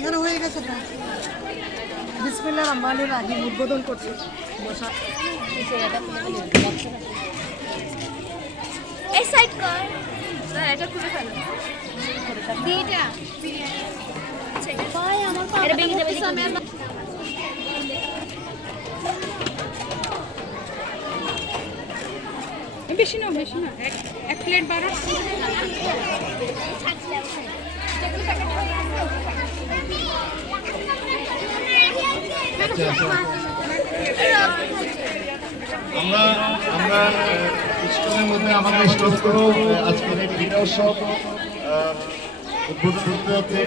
এখানে হয়ে গেছে বিসমিল্লাহির রহমানির রহিম উদ্বোধন করছে এই সাইড কর এটা খুলে ফেলো দিটা ভাই আমার পা এটা ভেঙে যাবে সামনে বেশি না এক প্লেট 12 আমরা কিছুক্ষণের মধ্যে আমাদের স্টলগুলো আজকের এই ক্রীড়া উৎসব উদ্বোধন করতে হচ্ছে।